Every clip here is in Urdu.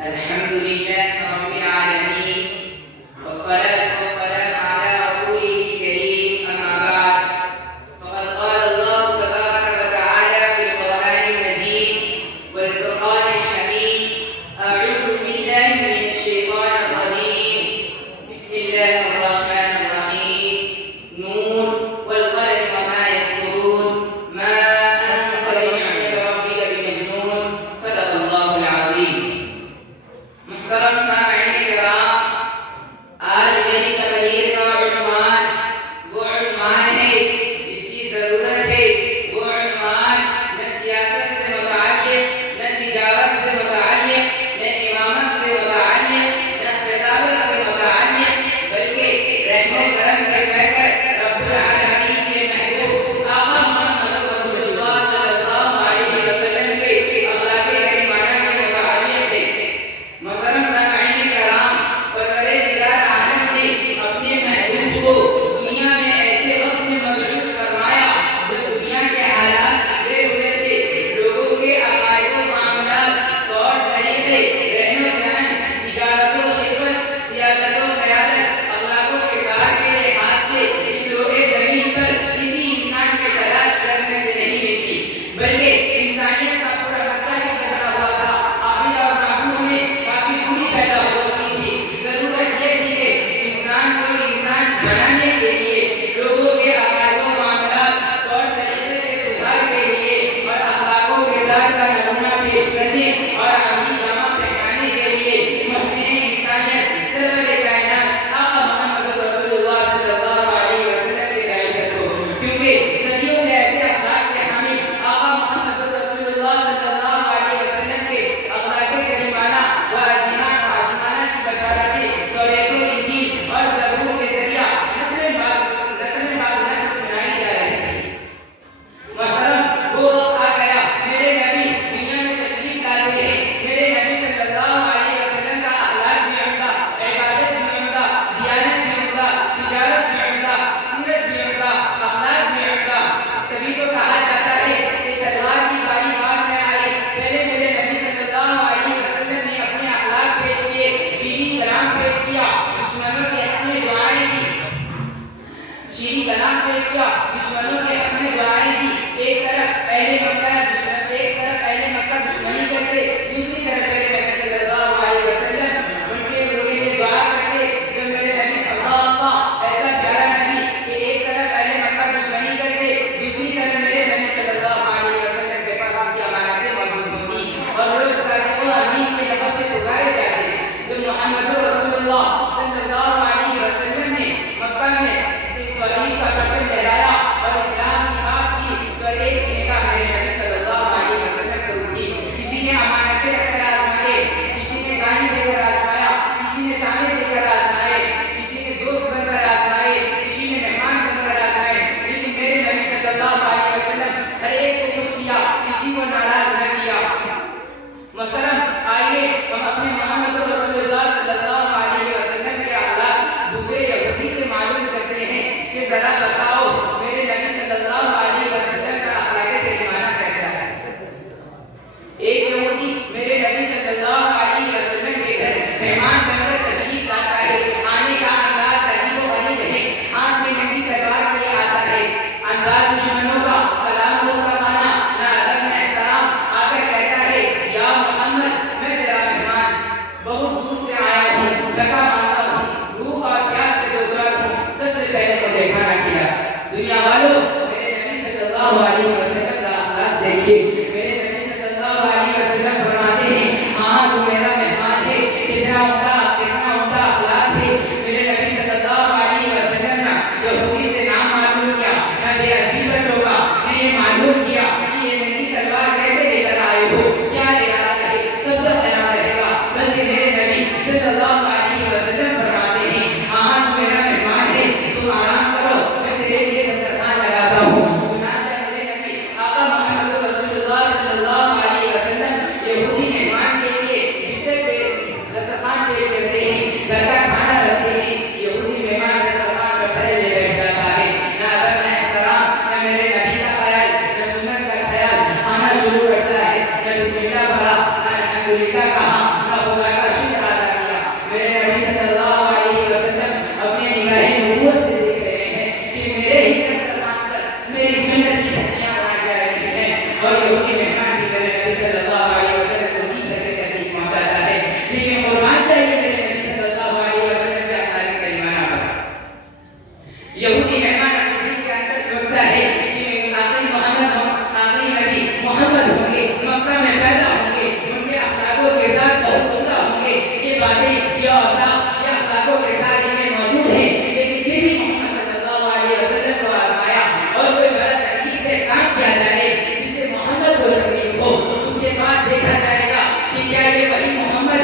الحمد لله رب العالمين، والصلاة والسلام على رسوله الكريم، أما بعد، فقد قال الله تبارك وتعالى في القرآن المجيد والفرقان الحميد: أعوذ بالله من الشيطان الرجيم، بسم الله الرحمن الرحيم، نون والقلم وما يسطرون، ما أنت بنعمة ربك بمجنون، صدق الله العظيم۔ محترم سامعین کرام، آج میری تقریر کا عنوان وہ عنوان ہے جس کی ضرورت ہے۔ وہ عنوان نہ سیاست سے متعلق، نہ تجارت سے متعلق، نہ امامت سے متعلق، نہ خطابت سے متعلق، بلکہ رحم و کرم کے بہتر رب العالمین کے محبوب آقا محمد رسول اللہ صلی اللہ علیہ وسلم کے اخلاق کریمانہ کے متعلق ہے۔ محترم سامعین کرام، پروردگار عالم نے اپنے محبوب کو دنیا میں ایسے وقت میں مبعوث فرمایا جب دنیا کے حالات بگڑے ہوئے تھے، لوگوں کے عقائد و معاملات، طور طریقے، رہن و سہن، تجارت و خدمت، سیاست و قیادت، اخلاق و کردار کے لحاظ سے اس روئے زمین پر کسی انسان کے تلاش کرنے سے نہیں ملتی، بلکہ انسانیت کا پورا نقشہ ہی بدلا ہوا تھا۔ عابد اور معبود میں کافی دوری پیدا ہو چکی تھی۔ ضرورت یہ تھی کہ انسان کو انسان بنانے کے لیے، لوگوں کے عقائد و معاملات، طور طریقے کے سدھار کے لیے اور اخلاق و کردار کا نمونہ پیش کرنے اور عملی جامہ پہنانے کے لیے محسن انسانیت سرور کائنات آقا محمد رسول اللہ صلی اللہ علیہ وسلم کے داعیت ہو، کیونکہ صدیوں سے ایسے اخلاق کے حامل آقا محمد رسول اللہ صلی اللہ علیہ وسلم کے اخلاق کریمانہ و عظیمانہ کی بشارتیں توریت و انجیل اور زبور کے ذریعہ نسل بعد نسل سنائی جا رہی تھی۔ محترم، وہ وقت آ گیا، میرے نبی دنیا میں تشریف لاتے ہیں۔ میرے نبی صلی اللہ علیہ وسلم کا اخلاق بھی عمدہ، عبادت بھی عمدہ، دیانت بھی عمدہ، تجارت بھی عمدہ، سیرت بھی عمدہ، اخلاق بھی عمدہ۔ تبھی تو کہا جاتا ہے کہ تلوار کی باری بعد میں آئی، پہلے میرے نبی صلی اللہ علیہ وسلم نے اپنے اخلاق پیش کیے، شیریں کلام پیش کیا، دشمنوں کے حق میں دعائیں دی، شیریں کلام پیش کیا، دشمنوں کے حق میں دعائیں دی۔ ایک طرف اہل مکہ دشمنی کرتے، دوسری طرف میرے نبی صلی اللہ علیہ وسلم ان کے لیے دعا کرتے۔ جو میرے نبی اللہ ایسا پیارا نبی کہ ایک طرف اہل مکہ دشمنی کرتے، دوسری طرف میرے نبی صلی اللہ علیہ وسلم کے پاس ان کی امانتیں موجود ہوتی اور لوگ صادق و امین کے لقب سے پکارے جاتے۔ جو محمد رسول اللہ صلی اللہ علیہ وسلم نے مکہ میں توحید کا پرچم لہرایا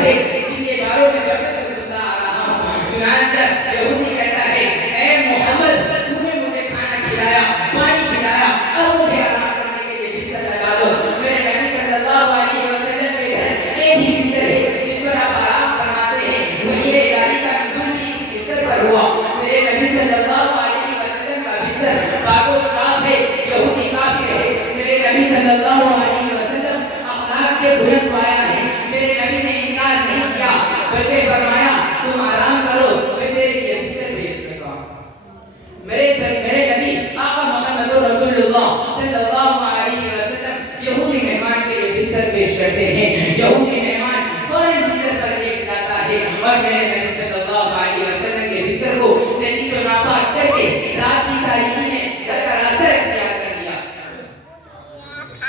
ہے جن کے باروں میں برسوں سے سنتا آ رہا ہوں. چنانچہ یہودی کہتا ہے اے محمد تو نے مجھے کھانا کھلایا پانی پلایا اب مجھے آرام کرنے کے لیے بستر لگا دو. میرے نبی صلی اللہ علیہ وسلم کے گھر ایک ہی بستر ہے جس پر آپ آرام فرماتے ہیں. وہی الہی کا نزول بھی اس بستر پر ہوا. میرے نبی صلی اللہ علیہ وسلم کا بستر پاک و صاف ہے. یہودی کافر ہے. میرے نبی صلی اللہ علیہ وسلم اخلاق کے بلند پایا ہے. میرے نبی نے انکار نہیں کیا بلکہ فرمایا تم آرام کرو میں تیرے لیے بستر پیش کرتا ہوں. میرے نبی آقا محمد رسول اللہ صلی اللہ علیہ وسلم یہودی مہمان کے لیے بستر پیش کرتے ہیں. یہودی مہمان فوراً بستر پر لیٹ جاتا ہے اور میرے نبی صلی اللہ علیہ وسلم کے بستر کو نجس و ناپاک کر کے رات کی تاریکی میں گھر کا راستہ اختیار کر لیا.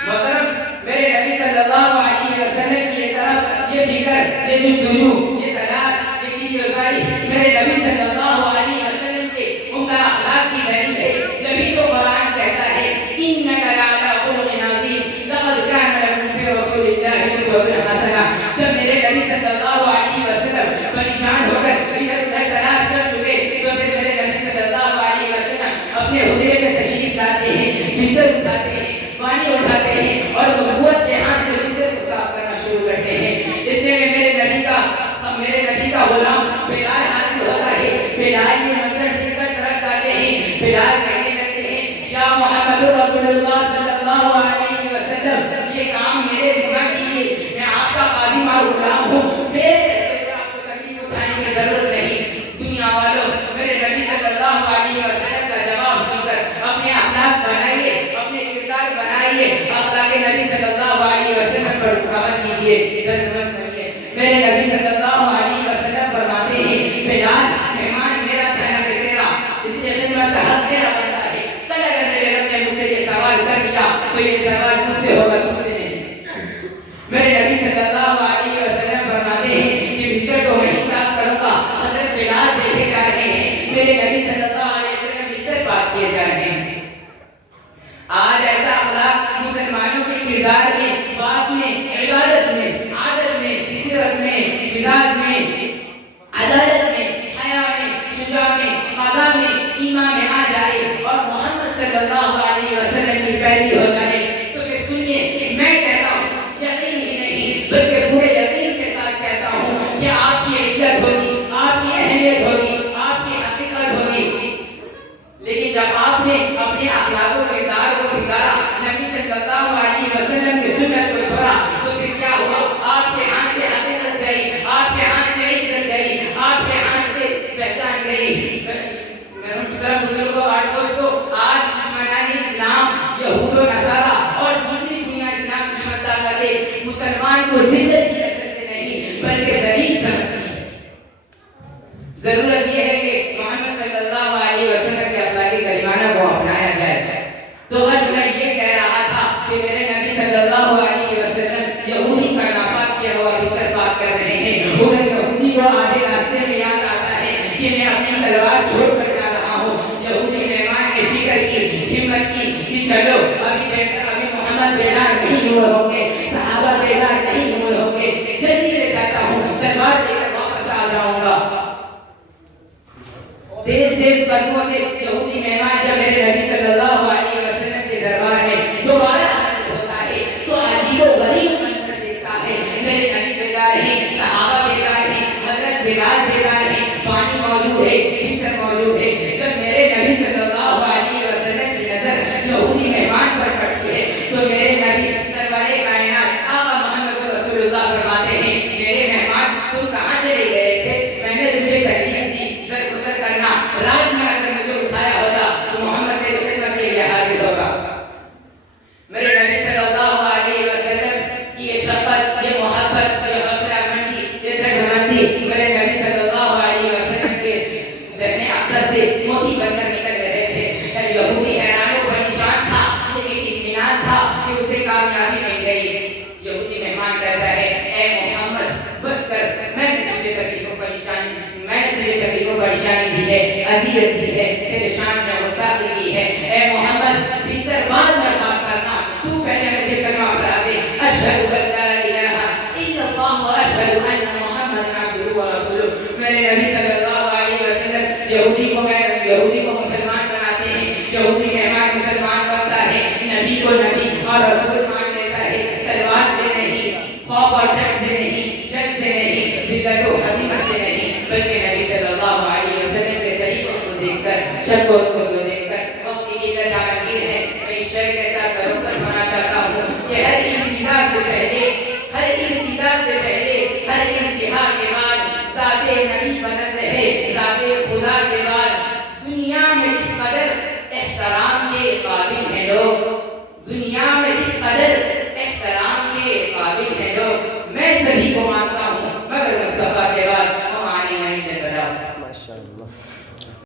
محترم میرے نبی صلی اللہ علیہ وسلم کی طرف یہ فکر یہ جستجو یہ تلاش یہ کیفیت میرے نبی صلی اللہ علیہ وسلم کے عمدہ اخلاق کی دلیل ہے. جبھی تو قرآن کہتا ہے انک لعلی خلق عظیم لقد کان لکم فی رسول اللہ اسوۃ حسنہ. جب میرے نبی صلی اللہ علیہ وسلم پریشان ہو کر ادھر ادھر تلاش کر چکے تو پھر میرے نبی صلی اللہ علیہ وسلم اپنے حجرے میں تشریف لاتے ہیں بستر اٹھاتے ہیں پانی اٹھاتے ہیں اور نبوت کے ہاتھ سے بستر کو صاف کرنا شروع کرتے ہیں. اتنے میں میرے نبی کا غلام بلال حاضر ہوتا ہے. بلال یہ منظر دیکھ کر ترک جاتے ہیں. بلال کہنے لگتے ہیں یا محمد رسول اللہ صلی اللہ علیہ وسلم یہ کام میرے ذمہ کیجیے. میں آپ کا خادم اور غلام ہوں. میرے سے آپ کو تکلیف اٹھانے کی ضرورت نہیں. دنیا والوں میرے نبی صلی اللہ علیہ وسلم کا جواب سن کر اپنے اخلاق بنائیے اپنے کردار بنائیے اخلاق نبی صلی اللہ علیہ وسلم پر عمل کیجیے. میرے نبی صلی اللہ علیہ وسلم فرماتے ہیں بلال مہمان میرا تھا نہ کہ تیرا اس لیے خدمت کا حق تیرا بنتا ہے. کل اگر میرے رب نے مجھ سے یہ سوال کر دیا تو یہ سوال مجھ سے ہوگا تم سے نہیں. میرے نبی صلی اللہ علیہ وسلم فرماتے ہیں کہ بستر کو میں حساب کروں گا. حضرت بلال دیکھے جا رہے ہیں میرے نبی صلی اللہ علیہ وسلم بستر بات کیے جا رہے ہیں. آج ایسا اخلاق مسلمانوں کے کردار میں بات میں عبادت میں عادت میں سیرت میں مزاج میں عدالت میں حیا میں شجاع میں قضا میں ایمان میں آ جائے اور محمد صلی اللہ علیہ وسلم کی پیروی ہو جائے تو پھر سنیے میں کہتا ہوں یقین ہی نہیں بلکہ پورے یقین کے ساتھ کہتا ہوں کہ آپ کی عزت ہوگی آپ کی اہمیت ہوگی آپ کی حقیقت ہوگی. لیکن جب آپ نے اپنے اخلاق و کردار کو بگاڑا نبی صلی اللہ علیہ وسلم کی سنت کو چھوڑا تو پھر کیا ہوا؟ آپ کے ہاتھ سے حقیقت گئی آپ کے ہاتھ سے عزت گئی آپ کے ہاتھ سے پہچان گئی. بزرگوں اور دوستوں آج دشمنان اسلام یہود و نصارا اور دوسری دنیا اسلام دشمنتا کرتے مسلمان کو ذلت کی نظر سے نہیں بلکہ ذلیل سمجھتی ہے. ضرورت یہ ہے کہ محمد صلی اللہ علیہ وسلم کے اخلاق کریمانہ کو اپنایا جائے. تو آج میں یہ کہہ رہا تھا کہ میرے نبی صلی اللہ علیہ وسلم یہودی کا ناپاک کیا ہوا بستر پاک کر رہے ہیں. ادھر یہودی کو آدھے راستے میں یاد آتا ہے کہ میں اپنی تلوار چھوڑ کر جا رہا ہوں. یہودی مہمان نے فکر کی ہمت کی کہ چلو ابھی محمد بیدار نہیں ہوئے ہوں گے صحابہ بیدار نہیں ہوئے ہوں گے جلدی سے جاتا ہوں تلوار لے کر واپس آ جاؤں گا. تیز قدموں سے یہودی مہمان جب میرے نبی صلی اللہ علیہ وسلم کے دربار میں دوبارہ حاضر ہوتا ہے تو عجیب و غریب منظر دیکھتا ہے. میرے نبی بیدار ہیں صحابہ بیدار ہیں حضرت بلال بیدار ہیں پانی موجود ہے بستر موجود ہے. جب میرے نبی صلی اللہ علیہ وسلم کی نظر یہودی مہمان پر پڑتی ہے تو میرے نبی سرور کائنات آقا محمد رسول اللہ فرماتے ہیں میرے مہمان تم کہاں چلے گئے تھے؟ میں نے تجھے تکلیف دی درگزر کرنا. رات میں اگر مجھے اٹھایا ہوتا تو محمد تیری خدمت کے لیے حاضر ہوگا. میرے نبی صلی اللہ علیہ وسلم کی یہ شفقت یہ محبت یہ حوصلہ مندی یہ درگزر میرے نبی صلی اللہ علیہ وسلم کے دہنے اقدس سے موتی بن کر نکل رہے تھے. یہودی حیران و پریشان تھا لیکن اطمینان تھا کہ اسے کامیابی مل گئی. یہودی مہمان کہتا ہے اے محمد بس کر میں نے تجھے تکلیف و پریشانی دی ہے اذیت دی ہے تیرے شان میں گستاخی کی ہے. اے محمد بستر بعد میں بات کرنا پہلے مجھے کلمہ پڑھا دے اشہد ان لا الہ الا اللہ و اشہد ان تشکر کو دیکھ کر وقت کی دامنگیر ہے میں اس شعر کے ساتھ بروسر ہونا چاہتا ہوں کہ ہر ابتدا سے پہلے ہر انتہا کے بعد ذات نبی بلند ہے